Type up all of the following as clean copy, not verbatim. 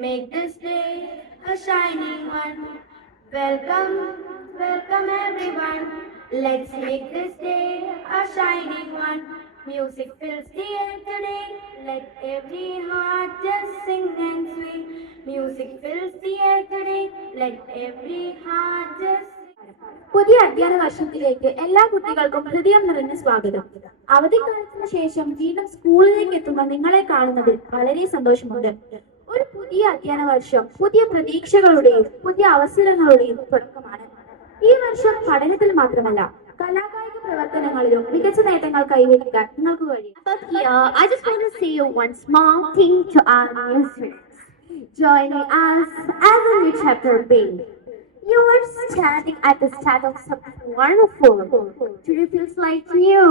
make this day a shining one. Welcome, welcome everyone. Let's make this day a shining one. Music fills the air today. Let every heart just sing and swing. Music fills the air today. Let every heart just പുതിയ അധ്യയന വർഷത്തിലേക്ക് എല്ലാ കുട്ടികൾക്കും ഹൃദയം നിറഞ്ഞ സ്വാഗതം. അവധിക്കാലത്തിന് ശേഷം വീണ്ടും സ്കൂളിലേക്ക് എത്തുന്ന നിങ്ങളെ കാണുന്നതിൽ വളരെ സന്തോഷമുണ്ട്. ഒരു പുതിയ അധ്യയന വർഷം പുതിയ പ്രതീക്ഷകളുടെയും പുതിയ അവസരങ്ങളുടെയും തുടക്കമാണ്. ഈ വർഷം പഠനത്തിൽ മാത്രമല്ല കലാകായിക പ്രവർത്തനങ്ങളിലും മികച്ച നേട്ടങ്ങൾ കൈവരിക്കാൻ നിങ്ങൾക്ക് കഴിയും. I just want to say you one small thing to our new students. Joining us as a new chapter being. You are standing at the start of something wonderful. Today feels like new.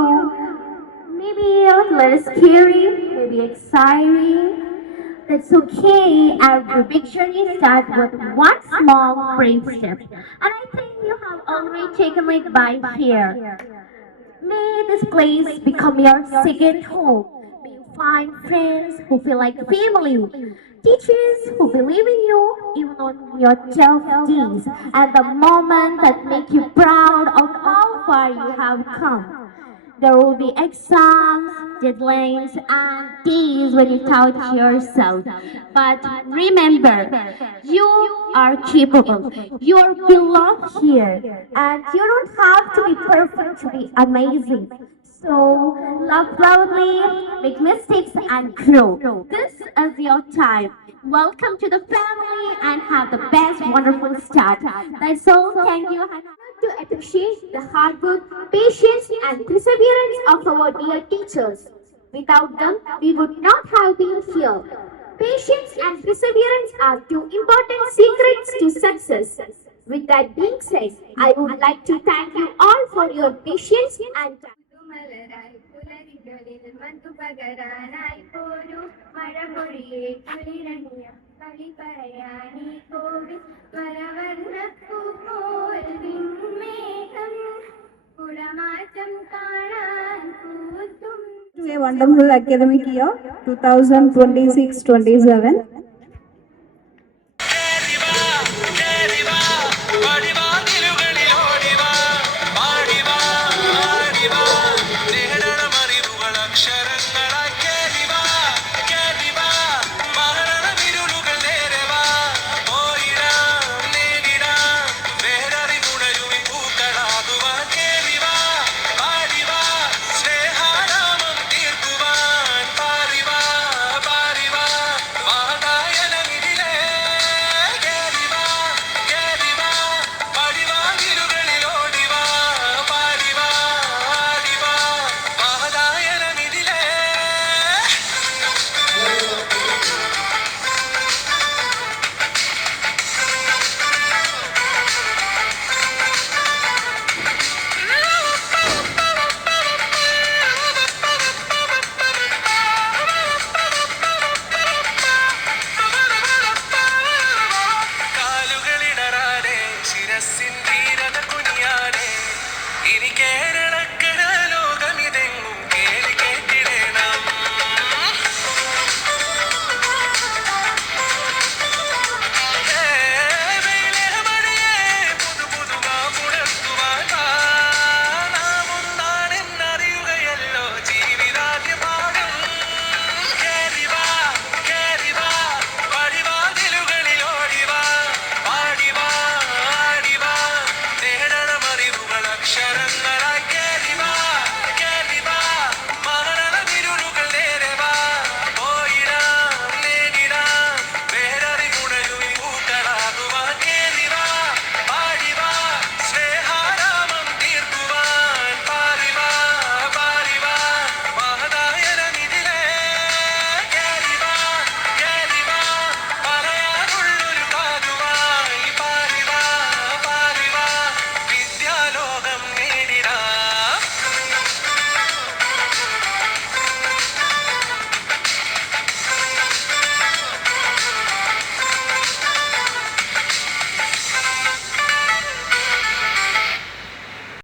Maybe a little scary, maybe exciting. That's okay. Every big journey starts with one small brave step. And I think you have already taken it by here. May this place become your second home. May you find friends who feel like family. Teachers who believe in you even on your tough days. And the moment that make you proud of how far you have come. There will be exams, deadlines, and days when you doubt yourself. But remember, you are capable. You are belong here. And you don't have to be perfect to be amazing. So, love loudly, make mistakes, and grow. This is your time. Welcome to the family and have the best, wonderful start. That's all. Thank you, Hannah. To appreciate the hard work, patience, and perseverance of our dear teachers. Without them, we would not have been here. Patience and perseverance are two important secrets to success. With that being said, I would like to thank you all for your patience and time. മലരായി പുലരികളിൽ മധുപകരാനായി പോരൂ മഴമൊഴിയെ കുളിരണിയ കളി പറയാനീ കോവിൽ വരവർണ്ണപ്പൂ പോൽ വിൺമേഘം കുടമാറ്റം കാണാൻ കൂത്തും. A wonderful academic year 2026-27.